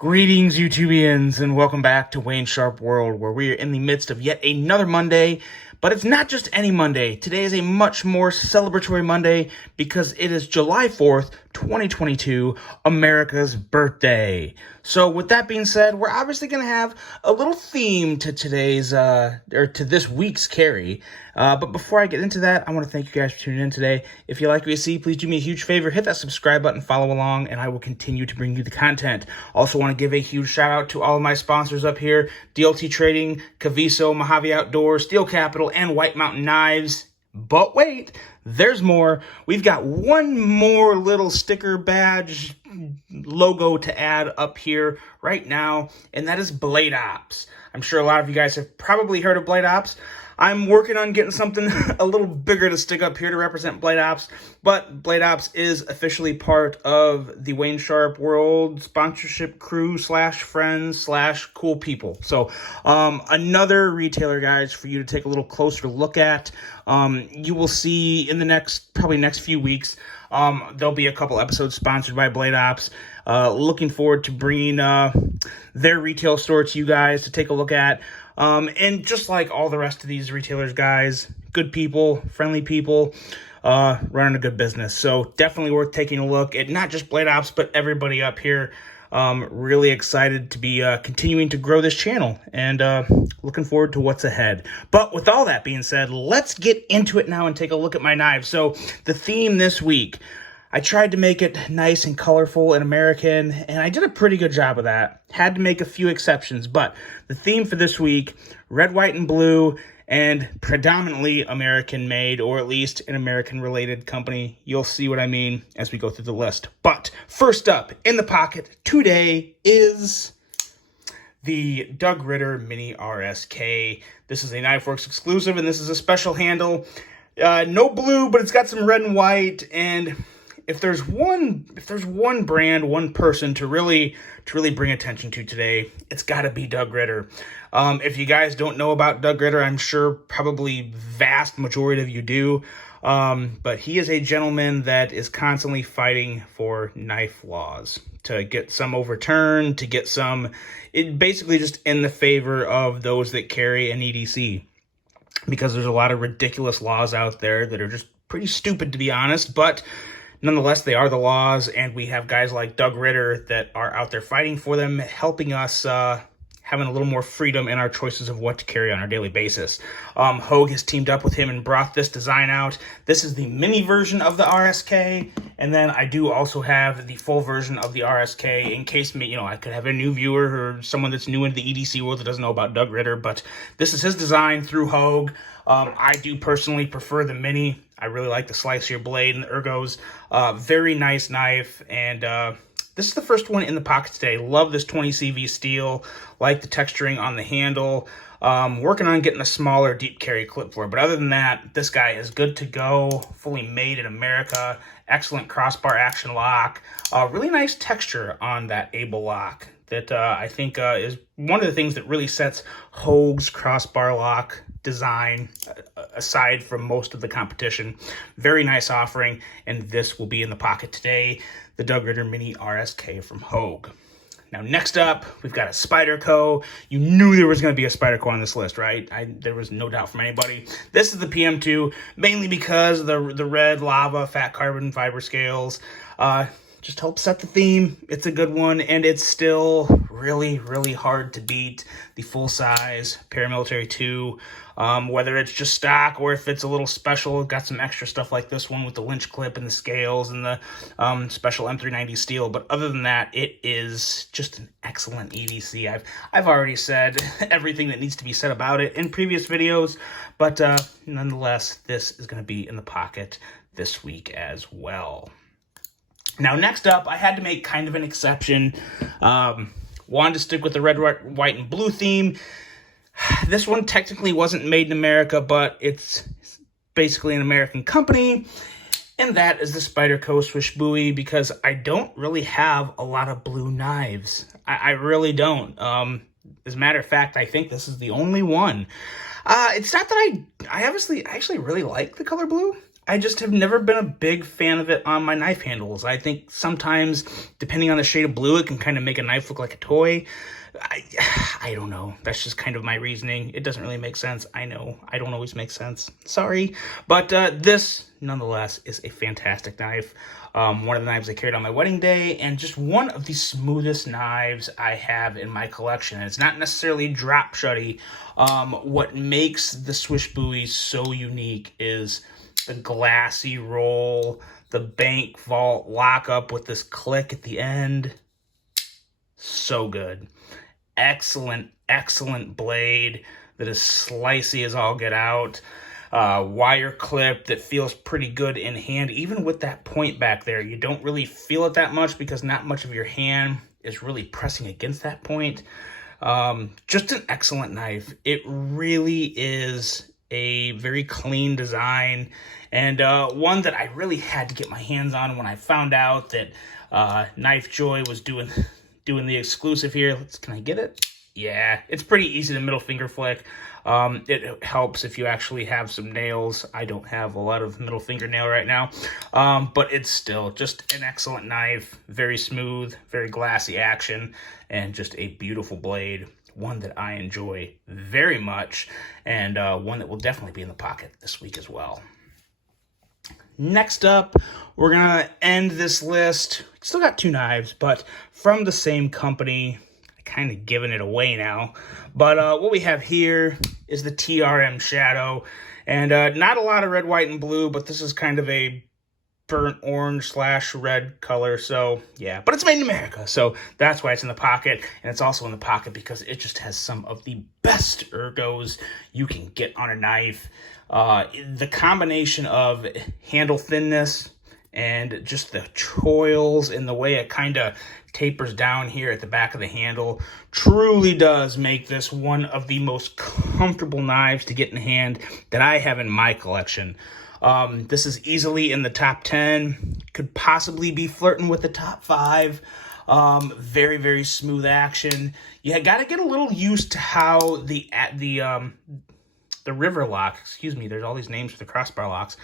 Greetings, YouTubians, and welcome back to Wayne Sharp World, where we are in the midst of yet another Monday. But it's not just any Monday. Today is a much more celebratory Monday because it is July 4th, 2022, America's birthday. So with that being said, we're obviously going to have a little theme to today's, to this week's carry. But before I get into that, I want to thank you guys for tuning in today. If you like what you see, please do me a huge favor. Hit that subscribe button, follow along, and I will continue to bring you the content. Also want to give a huge shout out to all of my sponsors up here. DLT Trading, Caviso, Mojave Outdoors, Steel Capital, and White Mountain Knives. But wait, there's more. We've got one more little sticker badge logo to add up here right now, and that is Blade Ops. I'm sure a lot of you guys have probably heard of Blade Ops. I'm working on getting something a little bigger to stick up here to represent Blade Ops, but Blade Ops is officially part of the Wayne Sharp World sponsorship crew / friends / cool people. So another retailer, guys, for you to take a little closer look at. You will see in the next few weeks, there'll be a couple episodes sponsored by Blade Ops. Looking forward to bringing their retail store to you guys to take a look at. And just like all the rest of these retailers, guys, good people, friendly people, running a good business. So definitely worth taking a look at not just Blade Ops, but everybody up here. Really excited to be continuing to grow this channel and looking forward to what's ahead. But with all that being said, let's get into it now and take a look at my knives. So the theme this week, I tried to make it nice and colorful and American, and I did a pretty good job of that. Had to make a few exceptions, but the theme for this week, red, white, and blue, and predominantly American-made, or at least an American-related company. You'll see what I mean as we go through the list. But first up in the pocket today is the Doug Ritter Mini RSK. This is a KnifeWorks exclusive, and this is a special handle. No blue, but it's got some red and white, and if there's one brand, one person to really bring attention to today, it's got to be Doug Ritter. If you guys don't know about Doug Ritter, I'm sure probably vast majority of you do. But he is a gentleman that is constantly fighting for knife laws to get some overturned, to get some, it basically just in the favor of those that carry an EDC. Because there's a lot of ridiculous laws out there that are just pretty stupid, to be honest, but nonetheless, they are the laws, and we have guys like Doug Ritter that are out there fighting for them, helping us having a little more freedom in our choices of what to carry on our daily basis. Hogue has teamed up with him and brought this design out. This is the mini version of the RSK, and then I do also have the full version of the RSK in case, I could have a new viewer or someone that's new into the EDC world that doesn't know about Doug Ritter, but this is his design through Hogue. I do personally prefer the mini. I really like the Slicer blade and the ergos. Very nice knife, and this is the first one in the pocket today. Love this 20 CV steel. Like the texturing on the handle. Working on getting a smaller deep carry clip for it, but other than that, this guy is good to go. Fully made in America. Excellent crossbar action lock. Really nice texture on that Able lock that I think is one of the things that really sets Hogue's crossbar lock design aside from most of the competition. Very nice offering, and this will be in the pocket today, the Doug Ritter Mini RSK from Hogue. Now, next up, we've got a Spyderco. You knew there was going to be a Spyderco on this list, right? There was no doubt from anybody. This is the PM2, mainly because the red lava fat carbon fiber scales just helps set the theme. It's a good one, and it's still really hard to beat the full-size Paramilitary 2. Whether it's just stock or if it's a little special, got some extra stuff like this one with the lynch clip and the scales and the special M390 steel. But other than that, it is just an excellent EDC. I've already said everything that needs to be said about it in previous videos, but nonetheless, this is going to be in the pocket this week as well. Now, next up, I had to make kind of an exception. Wanted to stick with the red, white, and blue theme. This one technically wasn't made in America, but it's basically an American company, and that is the Spyderco Swish Buoy, because I don't really have a lot of blue knives. I really don't. As a matter of fact, I think this is the only one. It's not that I actually really like the color blue. I just have never been a big fan of it on my knife handles. I think sometimes, depending on the shade of blue, it can kind of make a knife look like a toy. I don't know. That's just kind of my reasoning. It doesn't really make sense. I know. I don't always make sense. Sorry. But this, nonetheless, is a fantastic knife. One of the knives I carried on my wedding day, and just one of the smoothest knives I have in my collection. And it's not necessarily drop shutty. What makes the Swish Buoy so unique is the glassy roll, the bank vault lockup with this click at the end. So good. Excellent, excellent blade that is slicey as all get out. Wire clip that feels pretty good in hand. Even with that point back there, you don't really feel it that much because not much of your hand is really pressing against that point. Just an excellent knife. It really is a very clean design, and one that I really had to get my hands on when I found out that Knife Joy was doing the exclusive here. Can I get it? Yeah, it's pretty easy to middle finger flick. It helps if you actually have some nails. I don't have a lot of middle fingernail right now, but it's still just an excellent knife. Very smooth, very glassy action, and just a beautiful blade. One that I enjoy very much, and one that will definitely be in the pocket this week as well. Next up, we're going to end this list. Still got two knives, but from the same company. Kind of giving it away now. But what we have here is the TRM Shadow. And not a lot of red, white, and blue, but this is kind of a burnt orange / red color. So, yeah. But it's made in America, so that's why it's in the pocket. And it's also in the pocket because it just has some of the best ergos you can get on a knife. The combination of handle thinness and just the choils and the way it kind of tapers down here at the back of the handle truly does make this one of the most comfortable knives to get in hand that I have in my collection. This is easily in the top 10, could possibly be flirting with the top 5. Very, very smooth action. You got to get a little used to how the river lock, excuse me, there's all these names for the crossbar locks.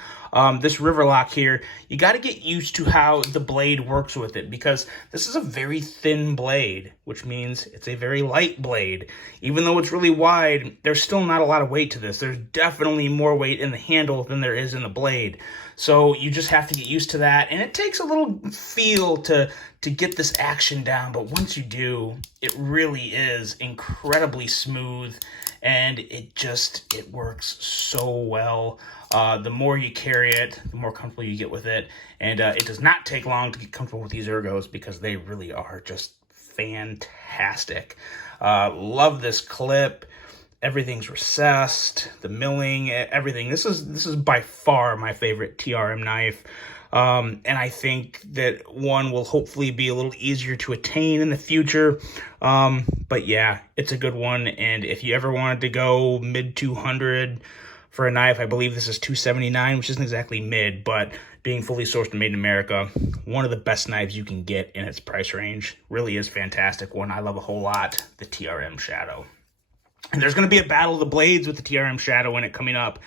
This river lock here, you got to get used to how the blade works with it, because this is a very thin blade, which means it's a very light blade. Even though it's really wide, there's still not a lot of weight to this. There's definitely more weight in the handle than there is in the blade. So you just have to get used to that, and it takes a little feel to get this action down, but once you do, it really is incredibly smooth. And it works so well. The more you carry it, the more comfortable you get with it. And it does not take long to get comfortable with these ergos because they really are just fantastic. Love this clip. Everything's recessed. The milling, everything. This is by far my favorite TRM knife. And I think that one will hopefully be a little easier to attain in the future. But yeah, it's a good one. And if you ever wanted to go mid 200 for a knife, I believe this is 279, which isn't exactly mid, but being fully sourced and made in America, one of the best knives you can get in its price range. Really is fantastic. One I love a whole lot, the TRM Shadow. And there's going to be a battle of the blades with the TRM Shadow in it coming up.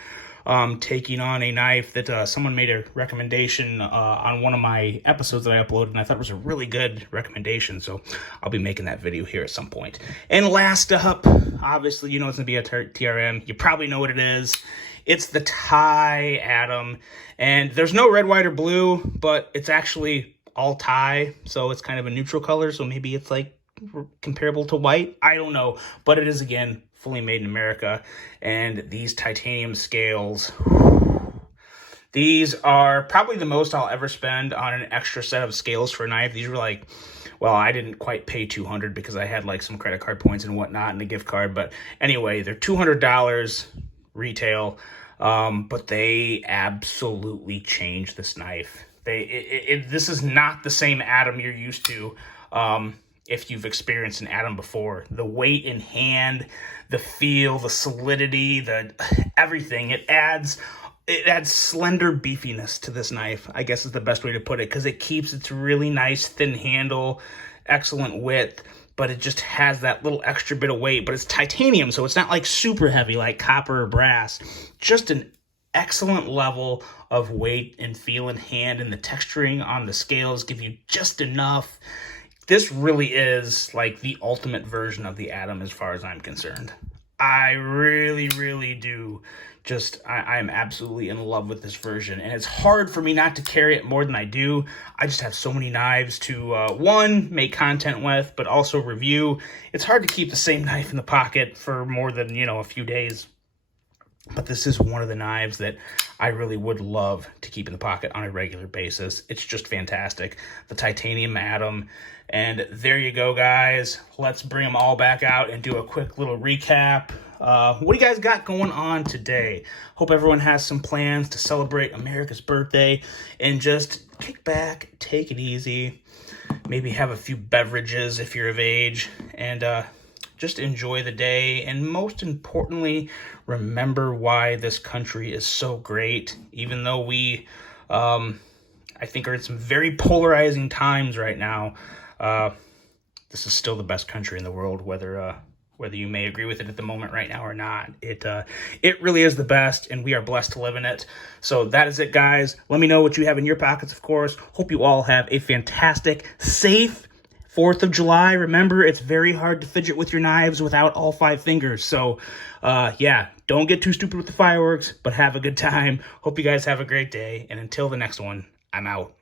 Taking on a knife that someone made a recommendation on one of my episodes that I uploaded, and I thought it was a really good recommendation, so I'll be making that video here at some point. And last up, obviously, you know it's going to be a TRM. You probably know what it is. It's the Tie Atom, and there's no red, white, or blue, but it's actually all tie, so it's kind of a neutral color, so maybe it's like comparable to white. I don't know, but it is, again, fully made in America. And these titanium scales, these are probably the most I'll ever spend on an extra set of scales for a knife. These were like, well, I didn't quite pay $200 because I had like some credit card points and whatnot and a gift card, but anyway, they're $200 retail, but they absolutely changed this knife. This is not the same Atom you're used to. If you've experienced an Atom before, the weight in hand, the feel, the solidity, everything, it adds slender beefiness to this knife, I guess is the best way to put it, because it keeps its really nice thin handle, excellent width, but it just has that little extra bit of weight. But it's titanium, so it's not like super heavy like copper or brass. Just an excellent level of weight and feel in hand, and the texturing on the scales give you just enough. This really is like the ultimate version of the Atom as far as I'm concerned. I really do I'm absolutely in love with this version, and it's hard for me not to carry it more than I do. I just have so many knives to, one, make content with, but also review. It's hard to keep the same knife in the pocket for more than, a few days. But this is one of the knives that I really would love to keep in the pocket on a regular basis. It's just fantastic. The titanium Atom. And there you go, guys. Let's bring them all back out and do a quick little recap. What do you guys got going on today? Hope everyone has some plans to celebrate America's birthday and just kick back, take it easy, maybe have a few beverages if you're of age, and just enjoy the day. And most importantly, remember why this country is so great, even though we, I think, are in some very polarizing times right now. This is still the best country in the world, whether you may agree with it at the moment right now or not. It really is the best, and we are blessed to live in it. So that is it, guys. Let me know what you have in your pockets, of course. Hope you all have a fantastic, safe 4th of July. Remember, it's very hard to fidget with your knives without all 5 fingers. So, yeah, don't get too stupid with the fireworks, but have a good time. Hope you guys have a great day. And until the next one, I'm out.